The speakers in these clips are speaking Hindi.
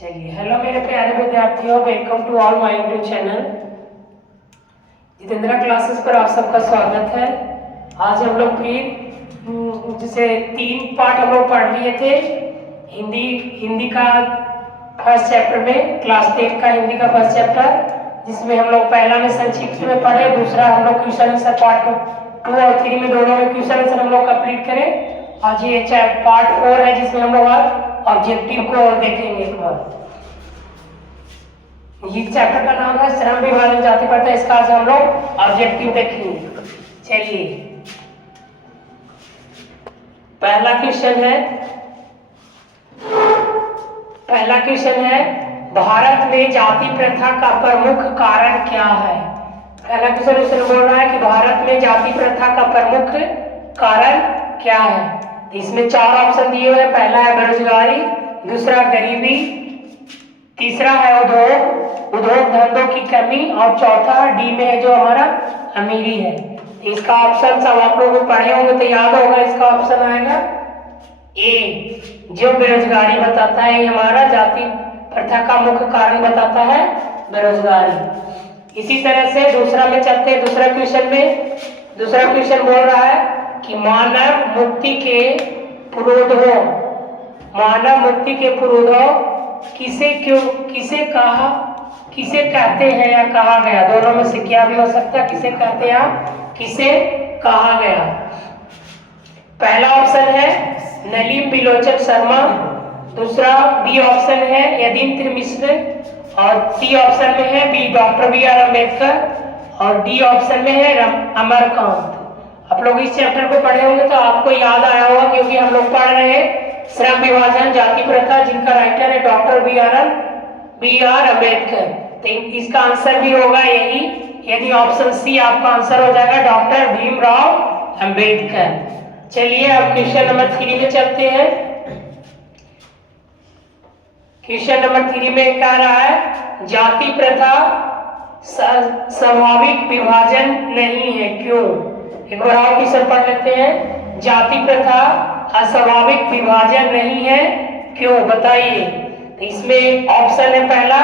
चलिए, हेलो मेरे प्यारे विद्यार्थियों, welcome to all my YouTube channel Jitendra classes पर आप सबका स्वागत है। आज हम लोग फिर जैसे 3 पार्ट हम लोग पढ़ लिए थे हिंदी का फर्स्ट चैप्टर में, क्लास 10 का हिंदी का फर्स्ट चैप्टर, जिसमें हम लोग पहला में संक्षिप्त में पढ़े, दूसरा हम लोग क्वेश्चन आंसर पार्ट 2 और 3 में दोनों में क्वेश्चन आंसर हम लोग कंप्लीट करें। आज ये पार्ट 4 है जिसमें हम लोग आज ऑब्जेक्टिव को देखेंगे। एक बार ये चैप्टर का नाम है श्रम विभाजन जाति प्रथा, इसका आज हम लोग ऑब्जेक्टिव देखेंगे। चलिए, पहला क्वेश्चन है भारत में जाति प्रथा का प्रमुख कारण क्या है। पहला क्वेश्चन उसने बोल रहा है कि भारत में जाति प्रथा का प्रमुख कारण क्या है। इसमें 4 ऑप्शन दिए हुए हैं। पहला है बेरोजगारी, दूसरा गरीबी, तीसरा है उद्योग धंधों की कमी, और चौथा डी में है जो हमारा अमीरी है। इसका ऑप्शन सब आप लोग पढ़े होंगे तो याद होगा। इसका ऑप्शन आएगा ए, जो बेरोजगारी बताता है। हमारा जाति प्रथा का मुख्य कारण बताता है बेरोजगारी। इसी तरह से दूसरा में चलते हैं। दूसरा क्वेश्चन बोल रहा है कि मानव मुक्ति के पुरोधा किसे कहते हैं या कहा गया। दोनों में से क्या भी हो सकता है, किसे कहते हैं या किसे कहा गया। पहला ऑप्शन है नलिन बिलोचन शर्मा, दूसरा बी ऑप्शन है यतीन्द्र मिश्र, और सी ऑप्शन में है B doctor B R Ambedkar, और डी ऑप्शन में है अमरकांत। आप लोग इस चैप्टर को पढ़े होंगे तो आपको याद आया होगा, क्योंकि हम लोग पढ़ रहे हैं श्रम विभाजन जाति प्रथा, जिनका राइटर है डॉक्टर बी आर अम्बेडकर। तो इसका आंसर भी होगा यही, यानी ऑप्शन सी आपका आंसर हो जाएगा, डॉक्टर भीमराव अम्बेडकर। चलिए अब क्वेश्चन नंबर 3 में चलते हैं। क्वेश्चन नंबर 3 में कह रहा है जाति प्रथा स्वाभाविक विभाजन नहीं है, क्यों। एक बार और क्वेश्चन पढ़ लेते हैं। जाति प्रथा अस्वाभाविक विभाजन नहीं है, क्यों, बताइए। तो इसमें ऑप्शन है पहला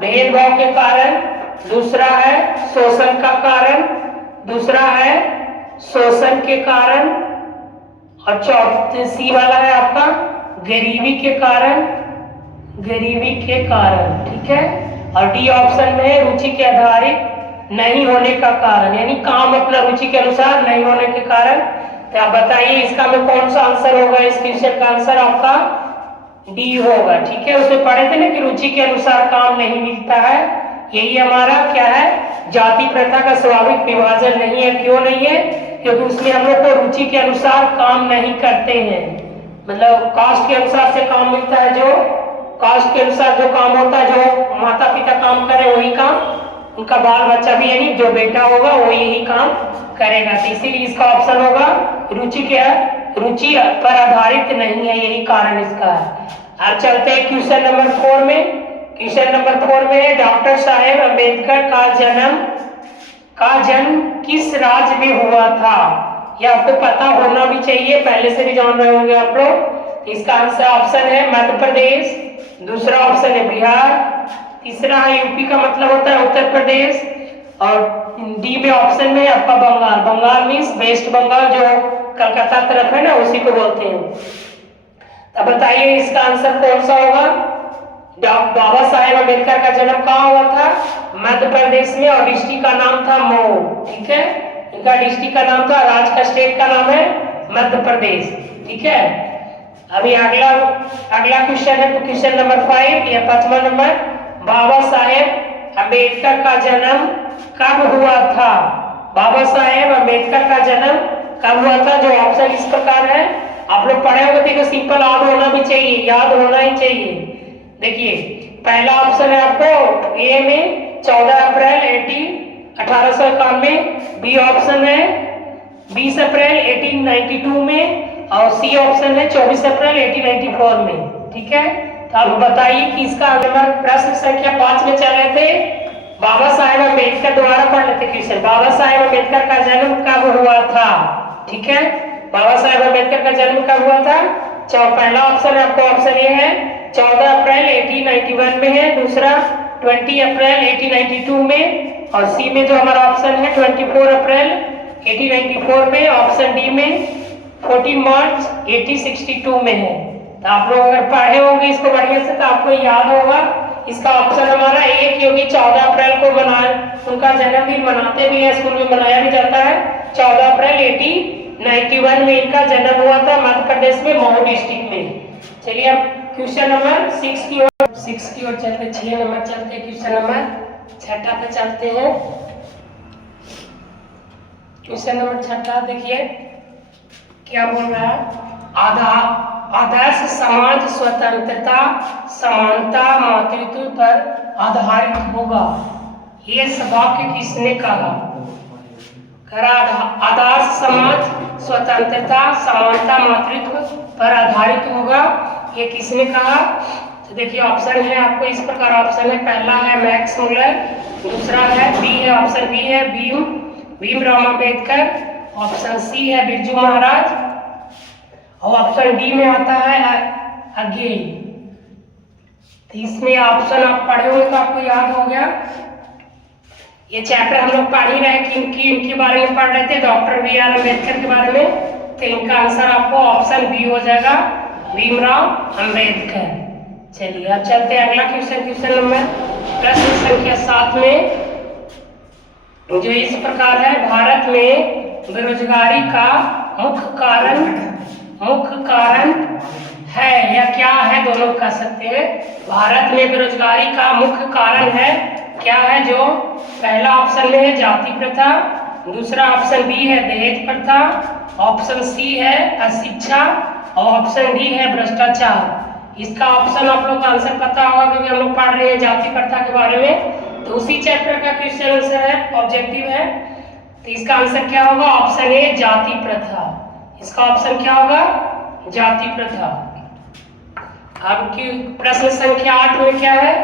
भेदभाव के कारण, दूसरा है शोषण का कारण, दूसरा है शोषण के कारण, और चौथा सी वाला है आपका गरीबी के कारण। ठीक है। और डी ऑप्शन में है रुचि के आधारित नहीं होने का कारण, यानी काम अपना रुचि के अनुसार नहीं होने के कारण। तो आप बताइए इसका में कौन सा आंसर होगा। इस क्वेश्चन का आंसर आपका डी होगा। ठीक है, उसमें पढ़े थे ना कि रुचि के अनुसार काम नहीं मिलता है। यही हमारा क्या है, जाति प्रथा का स्वाभाविक विभाजन नहीं है। क्यों नहीं है, क्योंकि उसमें हम लोग को रुचि के अनुसार काम नहीं करते हैं। मतलब कास्ट के अनुसार से काम मिलता है, जो कास्ट के अनुसार जो काम होता है, जो माता पिता काम करे वही काम उनका बाल बच्चा भी, यानी जो बेटा होगा वो यही काम करेगा। तो इसीलिए इसका ऑप्शन होगा रुचि पर आधारित नहीं है, यही कारण इसका है। अब चलते हैं क्वेश्चन नंबर 4 में। क्वेश्चन नंबर 4 में डॉक्टर साहेब अम्बेडकर का जन्म किस राज्य में हुआ था। यह आपको पता होना भी चाहिए, पहले से भी जान रहे होंगे आप लोग। इसका आंसर ऑप्शन है मध्य प्रदेश, दूसरा ऑप्शन है बिहार, तीसरा है यूपी का मतलब होता है उत्तर प्रदेश, और डी में ऑप्शन में आपका बंगाल मीन्स वेस्ट बंगाल, जो कलकत्ता तरफ है ना, उसी को बोलते हैं। तब बताइए इसका आंसर कौन सा होगा। बाबा साहेब अम्बेडकर का जन्म कहाँ हुआ था, मध्य प्रदेश में, और डिस्ट्रिक्ट का नाम था मऊ। ठीक है, इनका डिस्ट्रिक्ट का नाम था, राज्य का स्टेट का नाम है मध्य प्रदेश। ठीक है, अभी अगला क्वेश्चन है, तो क्वेश्चन नंबर 5 या 5वां नंबर, बाबा साहेब अम्बेडकर का जन्म कब हुआ था। बाबा साहेब अम्बेडकर का जन्म कब हुआ था। जो ऑप्शन इस प्रकार है, आप लोग पढ़े होंगे तो सिंपल याद होना भी चाहिए, याद होना ही चाहिए। देखिए, पहला ऑप्शन है आपको ए में 14 अप्रैल 1891, बी ऑप्शन है 20 अप्रैल 1892 में, और सी ऑप्शन है 24 अप्रैल 1894 में। ठीक है, तो आप बताइए कि इसका नंबर प्रश्न संख्या 5 में चल रहे थे। बाबा साहेब अम्बेडकर द्वारा पढ़ लेते क्वेश्चन। बाबा साहेब अम्बेडकर का जन्म कब हुआ था। ठीक है, बाबा साहेब अम्बेडकर का जन्म कब हुआ था। पहला ऑप्शन है आपको, ऑप्शन ए है 14 अप्रैल 1891 में है, दूसरा 20 अप्रैल 1892 में, और सी में जो हमारा ऑप्शन है 24 अप्रैल 1894 में, ऑप्शन डी में 14 मार्च 1862 में है। तो आप लोग अगर पढ़े होंगे इसको बढ़िया से तो आपको याद होगा। इसका ऑप्शन हमारा एक योगी 14 अप्रैल को मनाए, उनका जन्मदिन मनाते भी है, स्कूल में मनाया भी जाता है। 14 अप्रैल 1891 में इनका जन्म हुआ था मध्य प्रदेश में मऊ डिस्ट्रिक्ट में। चलिए अब क्वेश्चन नंबर 6 की ओर चलते, 6 नंबर चलते हैं, क्वेश्चन नंबर 6 पे चलते हैं। क्वेश्चन नंबर 6 देखिए क्या बोल रहा है। आदर्श समाज स्वतंत्रता, समानता, मातृत्व पर आधारित होगा, ये वाक्य किसने कहा? आदर्श समाज स्वतंत्रता, समानता, मातृत्व पर आधारित होगा, ये किसने कहा? तो देखिए ऑप्शन है आपको इस प्रकार ऑप्शन है, पहला है मैक्स मुलर, दूसरा है बी है, ऑप्शन बी है भीमराव अम्बेडकर, ऑप्शन सी है बिरजू महाराज, और ऑप्शन डी में आता है अगे। तो इसमें ऑप्शन आप पढ़े होंगे तो आपको याद हो गया। ये चैप्टर हम लोग पढ़ ही रहे कि इनके बारे में पढ़ रहे थे, डॉक्टर बी आर अम्बेडकर के बारे में। तो इनका आंसर आपको ऑप्शन बी हो जाएगा, भीमराव अम्बेडकर। चलिए अब चलते हैं अगला क्वेश्चन नंबर प्रश्न संख्या 7 में, जो इस प्रकार है। भारत में बेरोजगारी का मुख्य कारण है या क्या है, दोनों कह सकते हैं। भारत में बेरोजगारी का मुख्य कारण है क्या है? जो पहला ऑप्शन में है जाति प्रथा, दूसरा ऑप्शन बी है दहेज प्रथा, ऑप्शन सी है अशिक्षा, और ऑप्शन डी है भ्रष्टाचार। इसका ऑप्शन आप लोग का आंसर पता होगा क्योंकि हम लोग पढ़ रहे हैं जाति प्रथा के बारे में। तो उसी चैप्टर का क्वेश्चन आंसर है, ऑब्जेक्टिव है। तो इसका आंसर क्या होगा? ऑप्शन ए जाति प्रथा। इसका ऑप्शन क्या होगा? जाति प्रथा। अब की प्रश्न संख्या 8 में क्या है?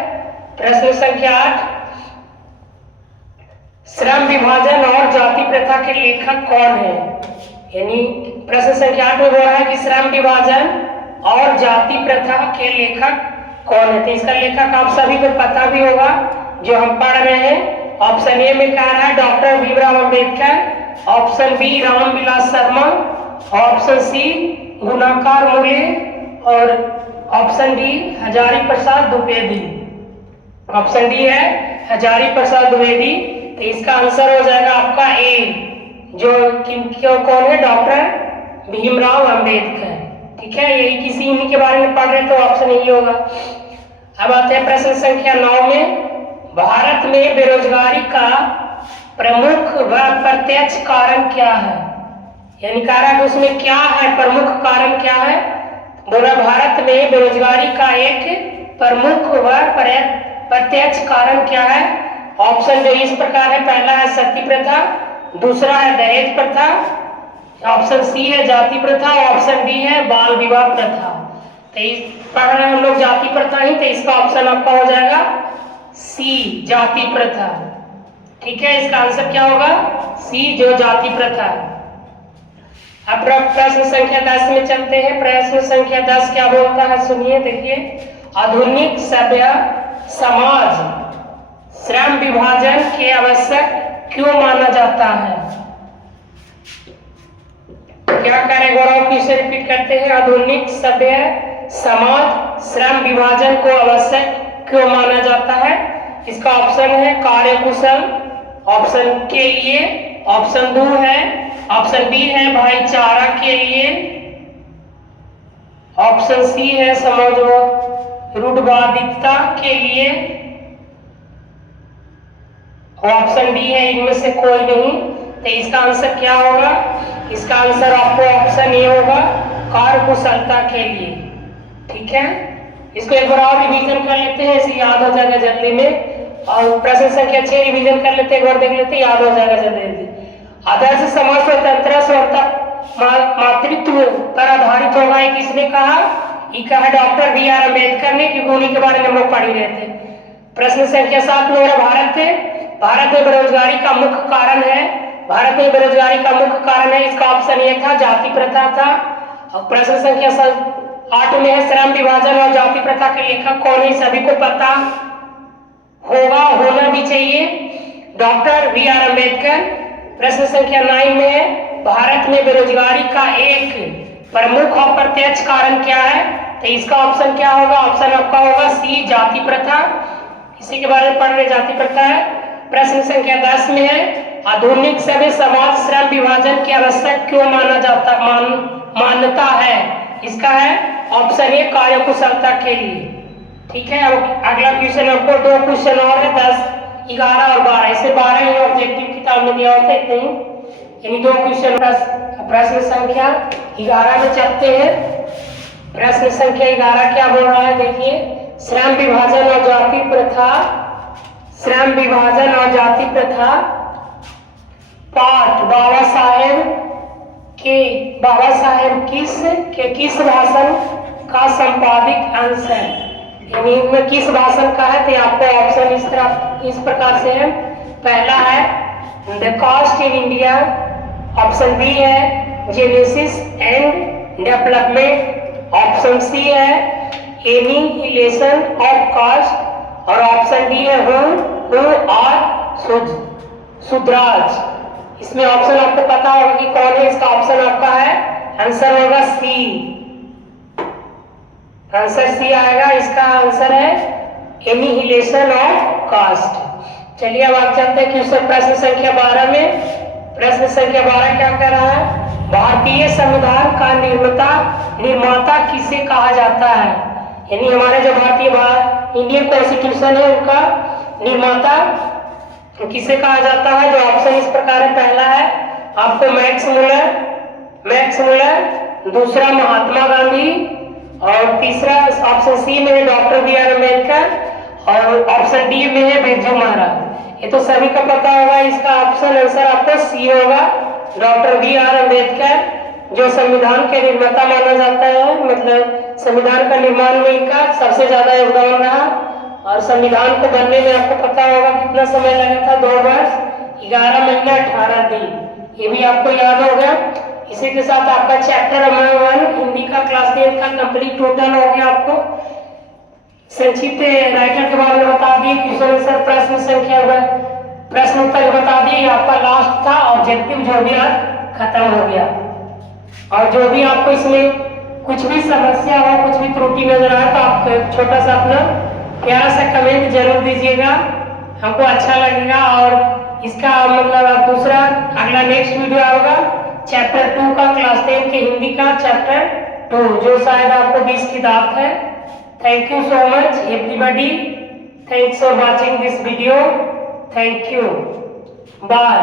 प्रश्न संख्या 8, श्रम विभाजन और जाति प्रथा के लेखक कौन है? यानी प्रश्न संख्या 8 में बोल रहा है कि श्रम विभाजन और जाति प्रथा के लेखक कौन है। तो इसका लेखक आप सभी को पता भी होगा जो हम पढ़ रहे हैं। ऑप्शन ए में कह रहा है doctor Bhimrao Ambedkar, option B Ramvilas Sharma, option C Gunakar Muley, और option D Hazari Prasad Dwivedi. Option D है हजारी प्रसाद द्विवेदी। तो इसका आंसर हो जाएगा आपका ए, जो कौन है? डॉक्टर भीमराव अम्बेडकर। ठीक है, यही किसी इन्हीं के बारे में पढ़ रहे तो ऑप्शन यही होगा। अब आते हैं प्रश्न संख्या 9 में, भारत में बेरोजगारी का प्रमुख व प्रत्यक्ष कारण क्या है? यानी कारण उसमें क्या है, प्रमुख कारण क्या है? बोला भारत में बेरोजगारी का एक प्रमुख व प्रत्यक्ष कारण क्या है? ऑप्शन जो इस प्रकार है, पहला है सती प्रथा, दूसरा है दहेज प्रथा, ऑप्शन सी है जाति प्रथा, ऑप्शन डी है बाल विवाह प्रथा। तो पढ़ रहे हैं हम लोग जाति प्रथा ही, तो इसका ऑप्शन आपका हो जाएगा सी जाति प्रथा। ठीक है, इसका आंसर क्या होगा? सी जो जाति प्रथा है। अब प्रश्न संख्या 10 में चलते हैं। प्रश्न संख्या 10 क्या बोलता है सुनिए, देखिए। आधुनिक सभ्य समाज श्रम विभाजन के आवश्यक क्यों माना जाता है? क्या करें गौरव, किसे रिपीट करते हैं। आधुनिक सभ्य समाज श्रम विभाजन को आवश्यक क्यों माना जाता है? इसका ऑप्शन है कार्यकुशल, ऑप्शन के लिए, ऑप्शन 2 है, ऑप्शन बी है भाईचारा के लिए, ऑप्शन सी है समझ रूढ़वादिता के लिए, ऑप्शन डी है इनमें से कोई नहीं। तो इसका आंसर क्या होगा? इसका आंसर आपको ऑप्शन ए होगा, कार्यकुशलता के लिए। ठीक है, इसको एक बार और रिवीजन कर लेते हैं, इसे याद हो जाएगा जल्दी में। और प्रश्न संख्या 6 रिवीजन कर लेते हैं, एक बार देख लेते हैं, याद हो जाएगा जल्दी। आदर्श समाज स्वतंत्रता स्वतंत्रता मातृत्व पर आधारित होगा, ये किसने कहा? ये कहा डॉक्टर बी आर अम्बेडकर ने, क्योंकि उन्हीं के बारे में हम लोग पढ़ ही रहे थे। प्रश्न संख्या 7 में भारत में बेरोजगारी का मुख्य कारण है, भारत में बेरोजगारी का मुख्य कारण है, इसका ऑप्शन ये था जाति प्रथा था। और प्रश्न संख्या 8 में है श्रम विभाजन और जाति प्रथा के लेखक कौन है, सभी को पता होगा, होना भी चाहिए, डॉक्टर बी आर अम्बेडकर। प्रश्न संख्या 9 में है भारत में बेरोजगारी का एक प्रमुख अप्रत्यक्ष कारण क्या है, तो इसका ऑप्शन क्या होगा, ऑप्शन आपका होगा सी जाति प्रथा। इसी के बारे में पढ़ रहे, जाति प्रथा है। प्रश्न संख्या 10 में है आधुनिक सभ्य समाज श्रम विभाजन की आवश्यक क्यों मान्यता है, इसका है ऑप्शन ए कार्य कुशलता के लिए। ठीक है, अब अगला क्वेश्चन आपको 2 क्वेश्चन और है, 10, 11 और 12, इसे 12 ही ऑब्जेक्टिव किताब में दिया होता है, इतने ही, यानी 2 क्वेश्चन। प्रश्न संख्या 11 में चलते हैं। प्रश्न संख्या 11 क्या बोल रहा है, देखिए, श्रम विभाजन और जाति प्रथा, श्रम विभाजन और जाति प्रथा पाठ बाबा साहेब किस भाषण का संपादित अंश है, यानी इनमें किस भाषण का है, तो आपको ऑप्शन इस प्रकार से है। पहला है the caste in India, option B है genesis and development, option C है एनिहिलेशन ऑफ कास्ट, और ऑप्शन डी है हु आर सुधराज। इसमें ऑप्शन आपको पता होगा कि कौन है, इसका ऑप्शन आपका है, आंसर होगा सी, आंसर सी आएगा, इसका आंसर है एनिहिलेशन ऑफ कास्ट। चलिए अब आप चलते हैं क्वेश्चन प्रश्न संख्या 12 में। प्रश्न संख्या 12 क्या कह रहा है, भारतीय संविधान का निर्माता किसे कहा जाता है, यानी हमारे जो इंडियन कॉन्स्टिट्यूशन है उनका निर्माता किसे कहा जाता है। जो ऑप्शन इस प्रकार है, पहला है आपको मैक्स मुलर, दूसरा महात्मा गांधी, और तीसरा ऑप्शन सी में है डॉक्टर बी आर अम्बेडकर, और ऑप्शन डी में है बिरजू महाराज। ये तो सभी को पता होगा, इसका ऑप्शन आंसर आपको सी होगा, डॉक्टर बी आर अम्बेडकर, जो संविधान के निर्माता माना जाता है, मतलब संविधान का निर्माण में इनका सबसे ज्यादा योगदान रहा, और संविधान को बनने में आपको पता होगा कितना समय लगा था, 2 वर्ष 11 महीने 18 दिन, ये भी आपको याद होगा। इसी के साथ आपका चैप्टर नंबर 1 हिंदी का क्लास 10 का कंप्लीट टोटल हो गया। आपको संक्षिप्त राइटर के बारे में बता दिए, क्वेश्चन आंसर प्रश्न उत्तर बता दिए, आपका लास्ट था ऑब्जेक्टिव, जो भी आज खत्म हो गया। और जो भी आपको इसमें कुछ भी समस्या हो, कुछ भी त्रुटि नजर आए, तो आप छोटा सा अपना प्यारा सा कमेंट जरूर दीजिएगा, हमको अच्छा लगेगा। और इसका मतलब आप दूसरा अगला नेक्स्ट वीडियो आएगा चैप्टर 2 का, क्लास 10 के हिंदी का चैप्टर 2, जो शायद आपको 20 किताब है। Thank you so much everybody, thanks for watching this video, thank you, bye.